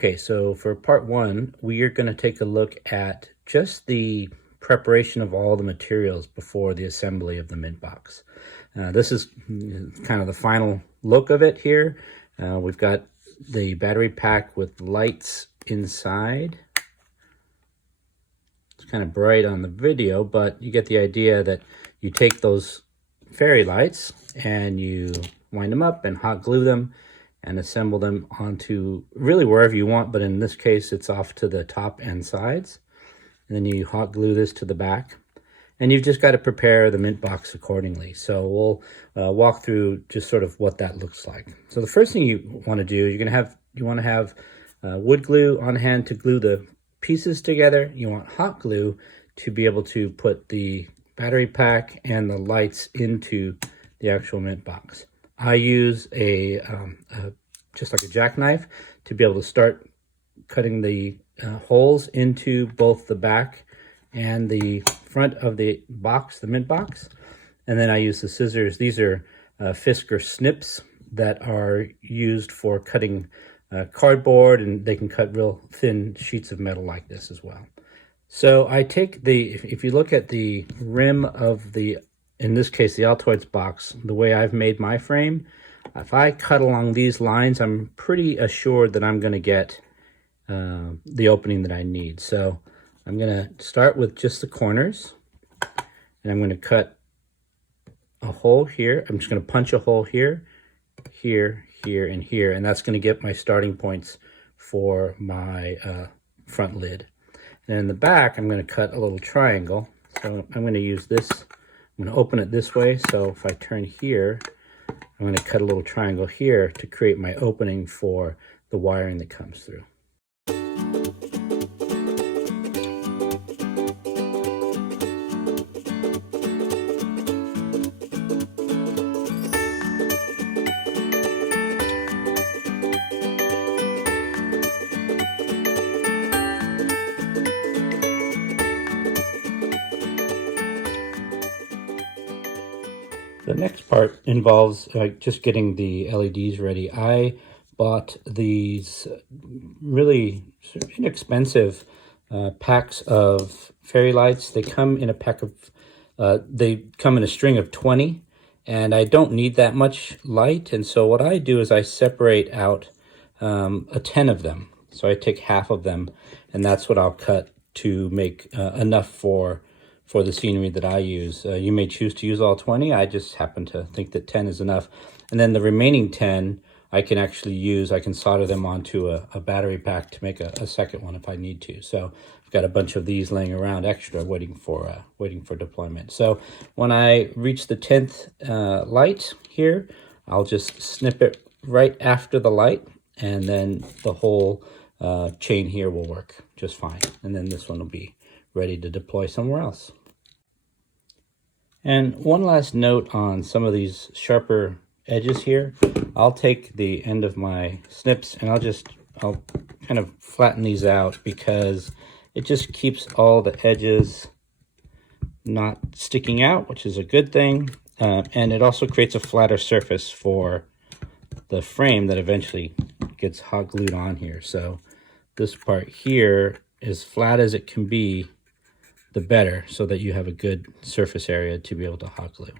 Okay, so for part one, we are going to take a look at just the preparation of all the materials before the assembly of the mint box. This is kind of the final look of it here. We've got the battery pack with lights inside. It's kind of bright on the video, but you get the idea that you take those fairy lights and you wind them up and hot glue them and assemble them onto really wherever you want, but in this case it's off to the top and sides. And then you hot glue this to the back, and you've just got to prepare the mint box accordingly. So we'll walk through just sort of what that looks like. So the first thing you want to do, you want to have wood glue on hand to glue the pieces together. You want hot glue to be able to put the battery pack and the lights into the actual mint box. I use just like a jackknife to be able to start cutting the holes into both the back and the front of the box, the mint box. And then I use the scissors. These are Fisker snips that are used for cutting cardboard, and they can cut real thin sheets of metal like this as well. So I take if you look at the rim of in this case, the Altoids box, the way I've made my frame, if I cut along these lines, I'm pretty assured that I'm going to get the opening that I need. So I'm going to start with just the corners, and I'm going to cut a hole here. I'm just going to punch a hole here, here, here, and here, and that's going to get my starting points for my front lid. And in the back, I'm going to cut a little triangle. So I'm going to use this. I'm going to open it this way, so if I turn here, I'm going to cut a little triangle here to create my opening for the wiring that comes through. The next part involves just getting the LEDs ready. I bought these really inexpensive packs of fairy lights. They come in a pack of, they come in a string of 20, and I don't need that much light. And so what I do is I separate out 10 of them. So I take half of them, and that's what I'll cut to make enough for the scenery that I use. You may choose to use all 20. I just happen to think that 10 is enough. And then the remaining 10, I can actually use, I can solder them onto a battery pack to make a second one if I need to. So I've got a bunch of these laying around extra waiting for deployment. So when I reach the 10th light here, I'll just snip it right after the light, and then the whole chain here will work just fine. And then this one will be ready to deploy somewhere else. And one last note on some of these sharper edges here. I'll take the end of my snips and I'll kind of flatten these out, because it just keeps all the edges not sticking out, which is a good thing. And it also creates a flatter surface for the frame that eventually gets hot glued on here. So this part here, as flat as it can be, the better, so that you have a good surface area to be able to hot glue.